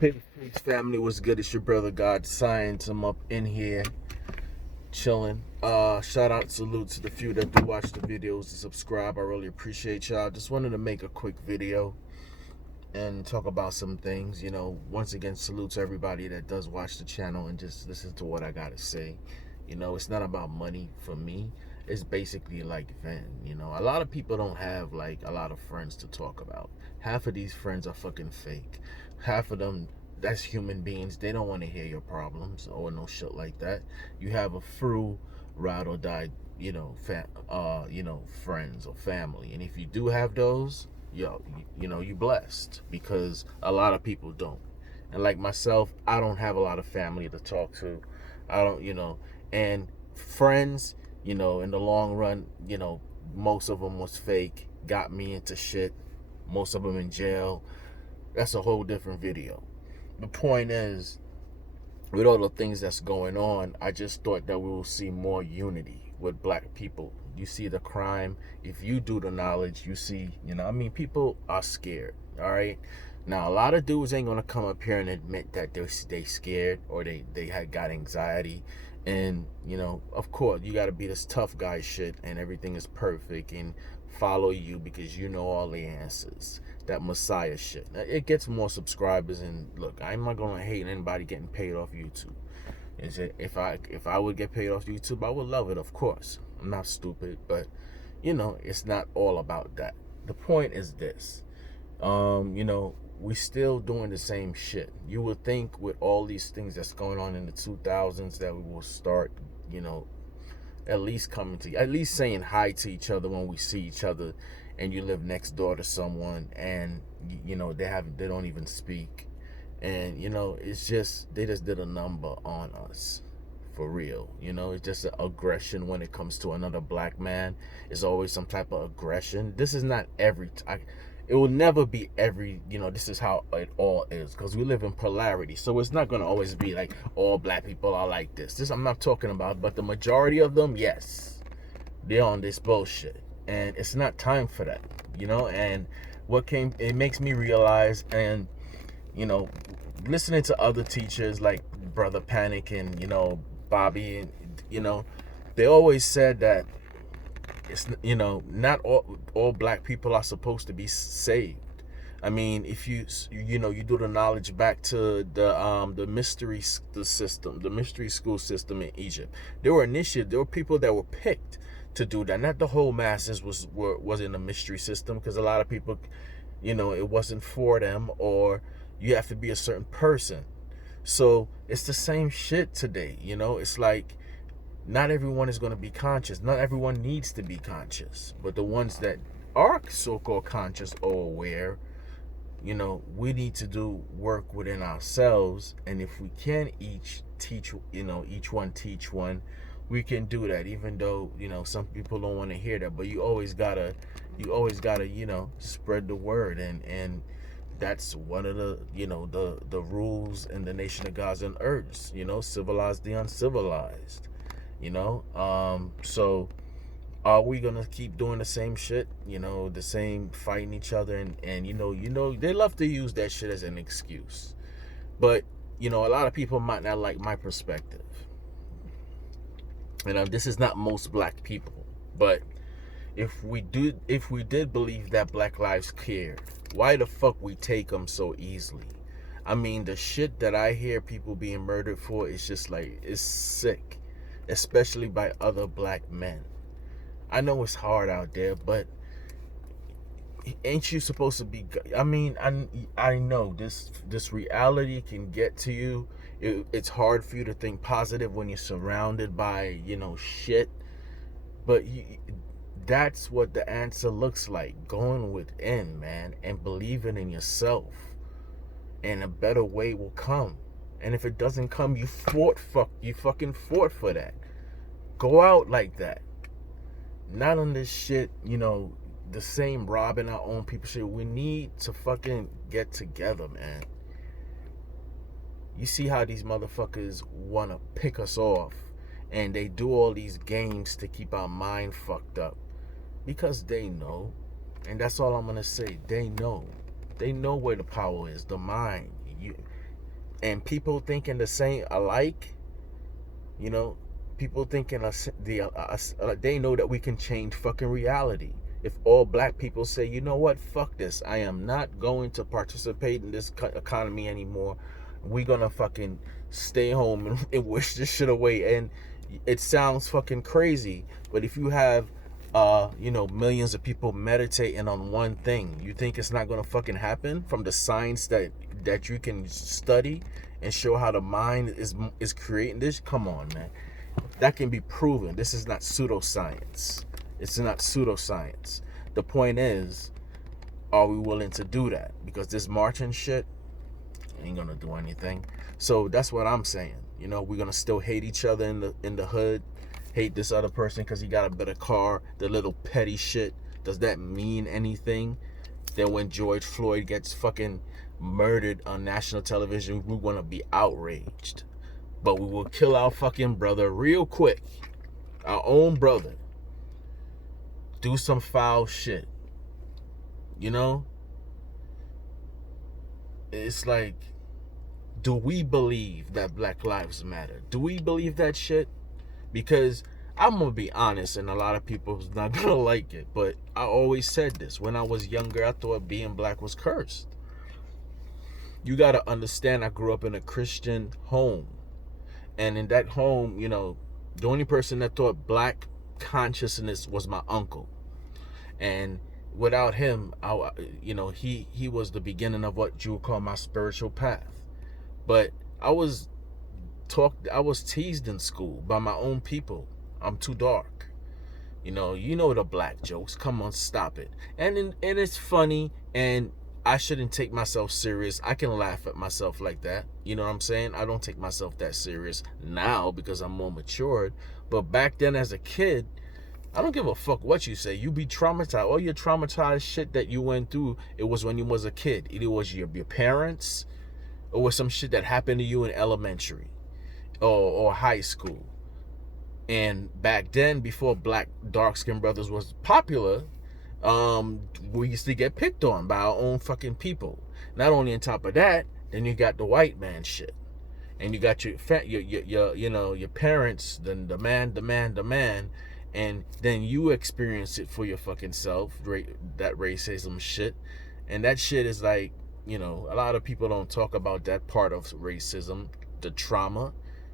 Peace, family. What's good? It's your brother God Science. I'm up in here chilling. Shout out, salute to the few that do watch the videos and subscribe. I really appreciate y'all. Just wanted to make a quick video and talk about some things. Once again, salute to everybody that does watch the channel and just listen to what I gotta say. It's not about money for me. It's basically like fan. A lot of people don't have like a lot of friends to talk about. Half of these friends are fucking fake. Half of them, that's human beings. They don't want to hear your problems or no shit like that. You have a few ride or die, friends or family. And if you do have those, you blessed, because a lot of people don't. And like myself, I don't have a lot of family to talk to. I don't, and friends, in the long run, most of them was fake, got me into shit, most of them in jail. That's a whole different video. The point is, with all the things that's going on, I just thought that we will see more unity with black people. You see the crime. If you do the knowledge, you see, people are scared. All right. Now, a lot of dudes ain't gonna come up here and admit that they scared or they had got anxiety. And of course, you gotta be this tough guy shit, and everything is perfect and follow you because you know all the answers. That Messiah shit. It gets more subscribers, and look, I'm not gonna hate anybody getting paid off YouTube. Is it if I would get paid off YouTube, I would love it, of course. I'm not stupid, but it's not all about that. The point is this. We still doing the same shit. You would think with all these things that's going on in the 2000s that we will start, at least at least saying hi to each other when we see each other, and you live next door to someone, and they don't even speak, and it's just they just did a number on us, for real. It's just an aggression when it comes to another black man. It's always some type of aggression. This is not it will never be every, this is how it all is, because we live in polarity. So it's not going to always be like all black people are like this I'm not talking about, but the majority of them, yes, they're on this bullshit, and it's not time for that. And it makes me realize, and listening to other teachers like Brother Panic and Bobby, and they always said that it's not all black people are supposed to be saved. I mean, if you do the knowledge back to the mystery school system in Egypt, there were people that were picked to do that. Not the whole masses was in the mystery system, because a lot of people, it wasn't for them, or you have to be a certain person. So it's the same shit today. It's like, not everyone is going to be conscious. Not everyone needs to be conscious. But the ones that are so-called conscious or aware, we need to do work within ourselves. And if we can each one teach one, we can do that. Even though, some people don't want to hear that. But you always gotta, spread the word. And that's one of the, the rules in the nation of God's and earth. Civilize the uncivilized. So are we gonna keep doing the same shit? The same fighting each other, and they love to use that shit as an excuse. But a lot of people might not like my perspective, and this is not most black people. But if we did believe that black lives care, why the fuck we take them so easily? I mean, the shit that I hear people being murdered for is just like, it's sick. Especially by other black men. I know it's hard out there, but ain't you supposed to be? I mean, I know this reality can get to you. It's hard for you to think positive when you're surrounded by shit. But that's what the answer looks like: going within, man, and believing in yourself, and a better way will come. And if it doesn't come, you fucking fought for that. Go out like that. Not on this shit, the same robbing our own people shit. We need to fucking get together, man. You see how these motherfuckers want to pick us off, and they do all these games to keep our mind fucked up, because they know. And that's all I'm gonna say. They know where the power is, the mind. and people thinking the same alike, you know, people thinking they know that we can change fucking reality. If all black people say, you know what, fuck this, I am not going to participate in this economy anymore, we're gonna fucking stay home and wish this shit away. And it sounds fucking crazy, but if you have millions of people meditating on one thing, you think it's not gonna fucking happen from the science that you can study and show how the mind is creating this? Come on, man. That can be proven. This is not pseudoscience. It's not pseudoscience. The point is, are we willing to do that? Because this marching shit ain't gonna do anything. So that's what I'm saying. You know, we're gonna still hate each other in the hood, hate this other person because he got a better car, the little petty shit. Does that mean anything? Then when George Floyd gets fucking murdered on national television, we wanna be outraged. But we will kill our fucking brother real quick. Our own brother. Do some foul shit. You know? It's like, do we believe that Black Lives Matter? Do we believe that shit? Because I'm gonna be honest, and a lot of people's not gonna like it, but I always said this. When I was younger, I thought being black was cursed. You gotta understand, I grew up in a Christian home. And in that home, you know, the only person that thought black consciousness was my uncle. And without him, he was the beginning of what you would call my spiritual path. But I was teased in school by my own people. I'm too dark. You know the black jokes. Come on, stop it. And it's funny, and I shouldn't take myself serious. I can laugh at myself like that. You know what I'm saying? I don't take myself that serious now because I'm more matured. But back then as a kid, I don't give a fuck what you say. You be traumatized. All your traumatized shit that you went through, it was when you was a kid. It was your parents, or was some shit that happened to you in elementary or high school. And back then, before black dark-skinned brothers was popular, we used to get picked on by our own fucking people. Not only on top of that, then you got the white man shit, and you got your parents, then the man, and then you experience it for your fucking self, that racism shit. And that shit is like, a lot of people don't talk about that part of racism, the trauma.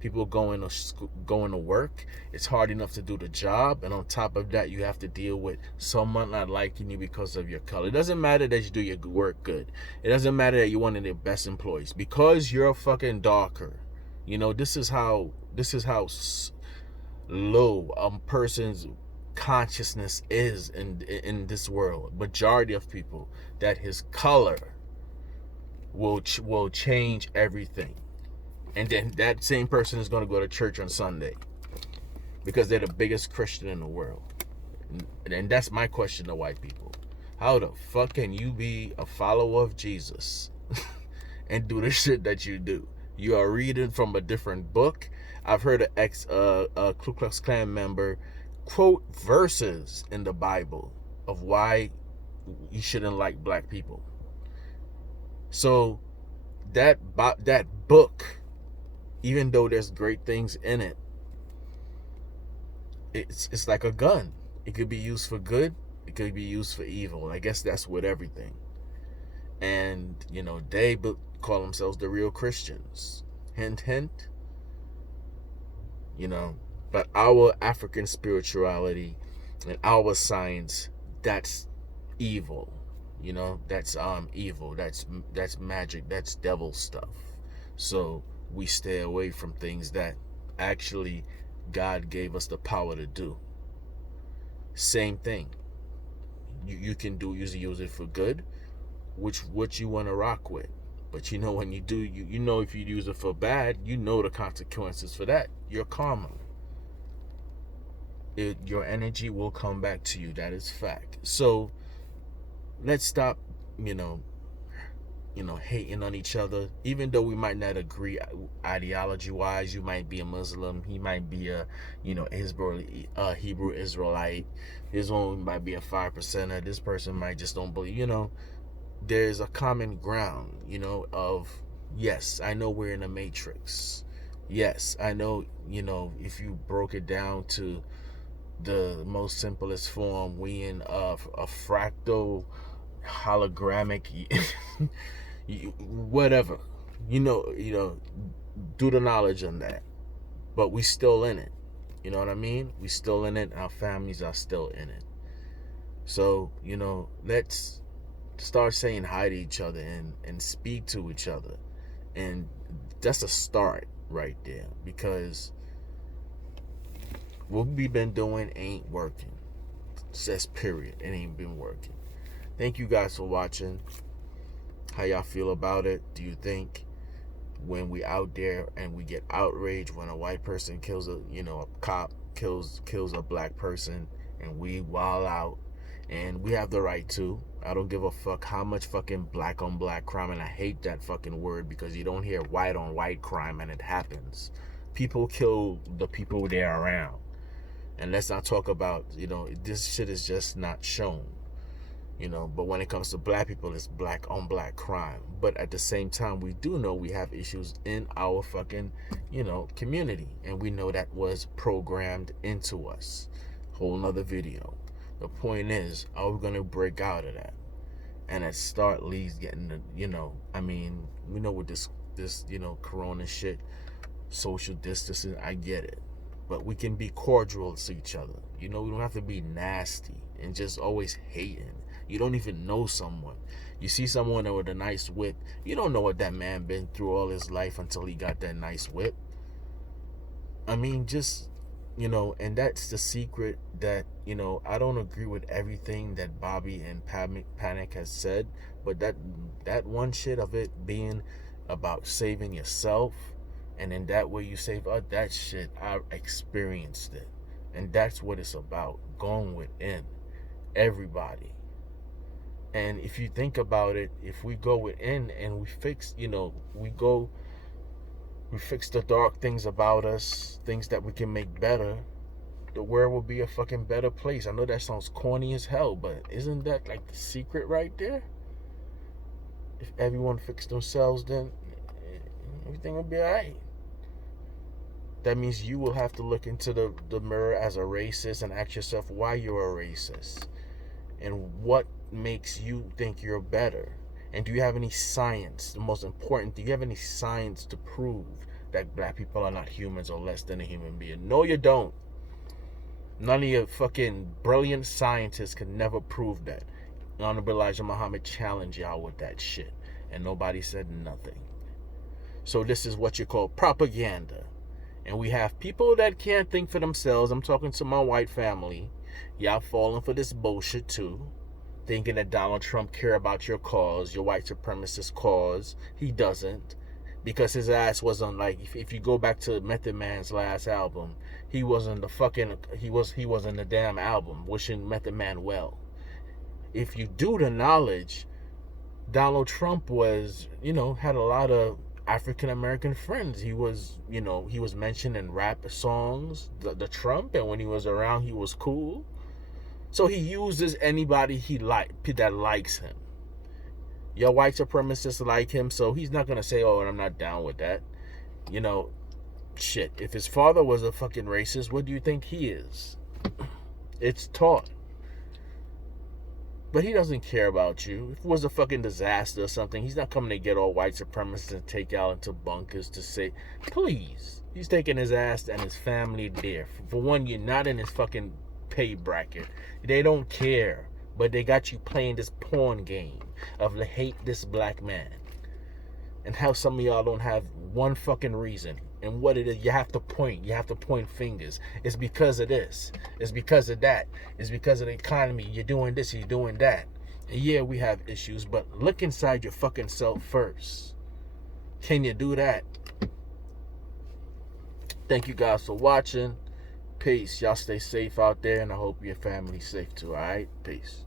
People going to work, it's hard enough to do the job, and on top of that, you have to deal with someone not liking you because of your color. It doesn't matter that you do your work good. It doesn't matter that you're one of their best employees because you're fucking darker. This is how low a person's consciousness is in this world. Majority of people, that his color will change everything. And then that same person is going to go to church on Sunday because they're the biggest Christian in the world. And that's my question to white people. How the fuck can you be a follower of Jesus and do the shit that you do? You are reading from a different book. I've heard a Ku Klux Klan member quote verses in the Bible of why you shouldn't like black people. So that book, even though there's great things in it, it's like a gun. It could be used for good, it could be used for evil. And I guess that's with everything. And they call themselves the real Christians. Hint, hint. But our African spirituality and our science, that's evil. That's evil. That's magic. That's devil stuff. So we stay away from things that actually God gave us the power to do. Same thing. You can use it for good, which you want to rock with. But when you do, if you use it for bad, the consequences for that. Your karma. Your energy will come back to you. That is fact. So let's stop, hating on each other. Even though we might not agree ideology-wise, you might be a Muslim, he might be a, Hebrew Israelite. His one might be a 5%er. This person might just don't believe. There's a common ground, of Yes, I know we're in a matrix. Yes, I know, if you broke it down to the most simplest form, we in a fractal hologramic whatever. Do the knowledge on that. But we still in it. You know what I mean? We still in it. Our families are still in it. So, let's start saying hi to each other and speak to each other. And that's a start right there, because what we've been doing ain't working. Just period. It ain't been working. Thank you guys for watching. How y'all feel about it? Do you think when we out there and we get outraged when a white person kills a cop kills a black person, and we wild out, and we have the right to? I don't give a fuck how much fucking black on black crime, and I hate that fucking word because you don't hear white on white crime, and it happens. People kill the people they're around. And let's not talk about, this shit is just not shown. But when it comes to black people, it's black on black crime. But at the same time, we do know we have issues in our fucking, community. And we know that was programmed into us. Whole nother video. The point is, are we going to break out of that? And at start leads getting, we know with this, corona shit, social distancing, I get it. But we can be cordial to each other. We don't have to be nasty and just always hating. You don't even know someone. You see someone with a nice whip, you don't know what that man been through all his life until he got that nice whip. And that's the secret that, I don't agree with everything that Bobby and Panic has said, but that one shit of it being about saving yourself, and in that way you save that shit, I experienced it. And that's what it's about, going within everybody. And if you think about it, if we go within and we fix, we fix the dark things about us, things that we can make better, the world will be a fucking better place. I know that sounds corny as hell, but isn't that like the secret right there? If everyone fixed themselves, then everything will be alright. That means you will have to look into the mirror as a racist and ask yourself why you're a racist. And what makes you think you're better? And do you have any science? The most important, do you have any science to prove that black people are not humans or less than a human being? No, you don't. None of your fucking brilliant scientists can never prove that. Honorable Elijah Muhammad challenged y'all with that shit, and nobody said nothing. So this is what you call propaganda. And we have people that can't think for themselves. I'm talking to my white family. Y'all falling for this bullshit too. Thinking that Donald Trump care about your cause, your white supremacist cause. He doesn't. Because his ass wasn't like, if you go back to Method Man's last album, he wasn't the damn album wishing Method Man well. If you do the knowledge, Donald Trump was, had a lot of African American friends. He was mentioned in rap songs, the Trump, and when he was around, he was cool. So he uses anybody that likes him. Your white supremacists like him, so he's not gonna say, "Oh, I'm not down with that." Shit. If his father was a fucking racist, what do you think he is? It's taught. But he doesn't care about you. If it was a fucking disaster or something, he's not coming to get all white supremacists and take out into bunkers to say, please. He's taking his ass and his family there. For one, you're not in his fucking pay bracket. They don't care. But they got you playing this porn game of hate this black man. And how some of y'all don't have one fucking reason. And what it is, you have to point fingers. It's because of this. It's because of that. It's because of the economy. You're doing this, you're doing that. And yeah, we have issues, but look inside your fucking self first. Can you do that? Thank you guys for watching. Peace. Y'all stay safe out there, and I hope your family's safe too, alright? Peace.